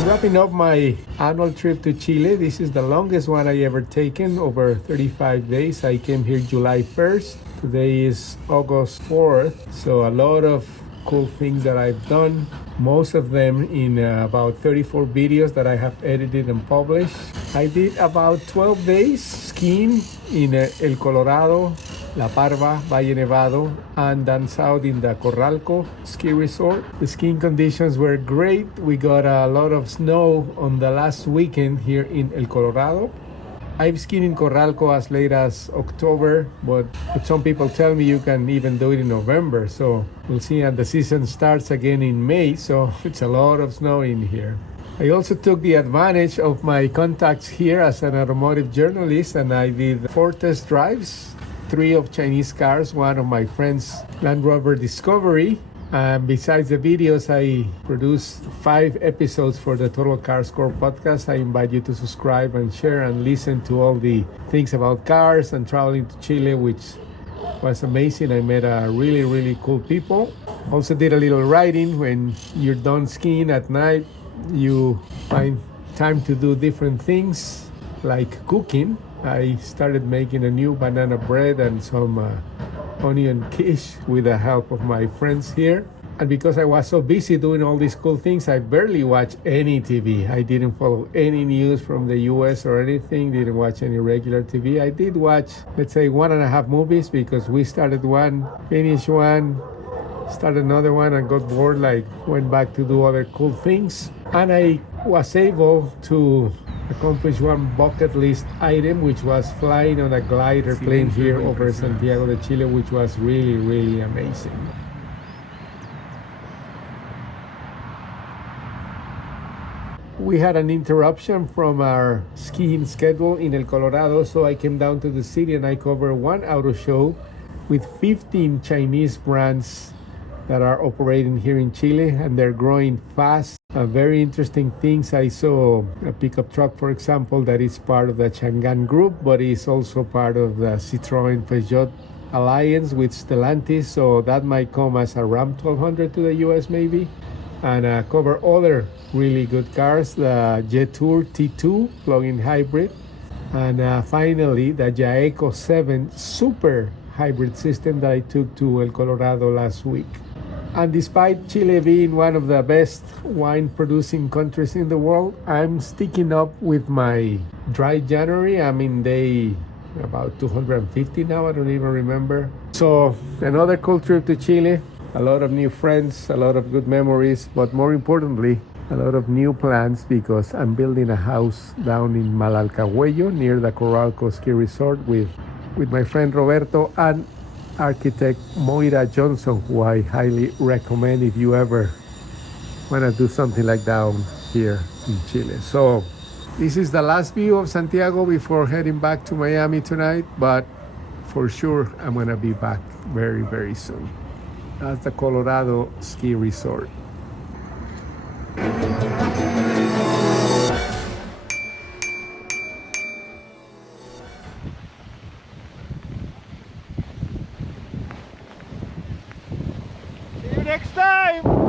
I'm wrapping up my annual trip to Chile. This is the longest one I ever taken, over 35 days. I came here July 1st. Today is August 4th. So a lot of cool things that I've done. Most of them in about 34 videos that I have edited and published. I did about 12 days skiing in El Colorado, La Parva, Valle Nevado, and then south in the Corralco ski resort. The skiing conditions were great. We got a lot of snow on the last weekend here in El Colorado. I've skied in Corralco as late as October, but some people tell me you can even do it in November. So we'll see, and the season starts again in May, so it's a lot of snow in here. I also took the advantage of my contacts here as an automotive journalist, and I did 4 test drives, 3 of Chinese cars, one of my friend's Land Rover Discovery. Besides the videos, I produced 5 episodes for the Total Car Score podcast. I invite you to subscribe and share and listen to all the things about cars and traveling to Chile, which was amazing. I met really, really cool people. Also did a little writing. When you're done skiing at night, you find time to do different things like cooking. I started making a new banana bread and some onion quiche with the help of my friends here. And because I was so busy doing all these cool things, I barely watched any TV. I didn't follow any news from the US or anything, didn't watch any regular TV. I did watch, let's say, 1.5 movies, because we started one, finished one, started another one, and got bored, like went back to do other cool things. And I was able to accomplish one bucket list item, which was flying on a glider plane here over Santiago de Chile, which was really, really amazing. We had an interruption from our skiing schedule in El Colorado, so I came down to the city and I covered one auto show with 15 Chinese brands that are operating here in Chile, and they're growing fast. Very interesting things. I saw a pickup truck, for example, that is part of the Chang'an group, but is also part of the Citroën Peugeot alliance with Stellantis, so that might come as a Ram 1200 to the US maybe. And cover other really good cars, the Jetour T2 plug-in hybrid, and finally the Jaeco 7 super hybrid system that I took to El Colorado last week. And despite Chile being one of the best wine producing countries in the world, I'm sticking up with my dry January. I'm in day about 250 now, I don't even remember. So another cool trip to Chile, a lot of new friends, a lot of good memories, but more importantly, a lot of new plans, because I'm building a house down in Malalcahuello near the Corralco ski resort with my friend Roberto and architect Moira Johnson, who I highly recommend if you ever want to do something like down here in Chile. So this is the last view of Santiago before heading back to Miami tonight, but for sure I'm going to be back very, very soon. That's the Colorado ski resort. See you next time!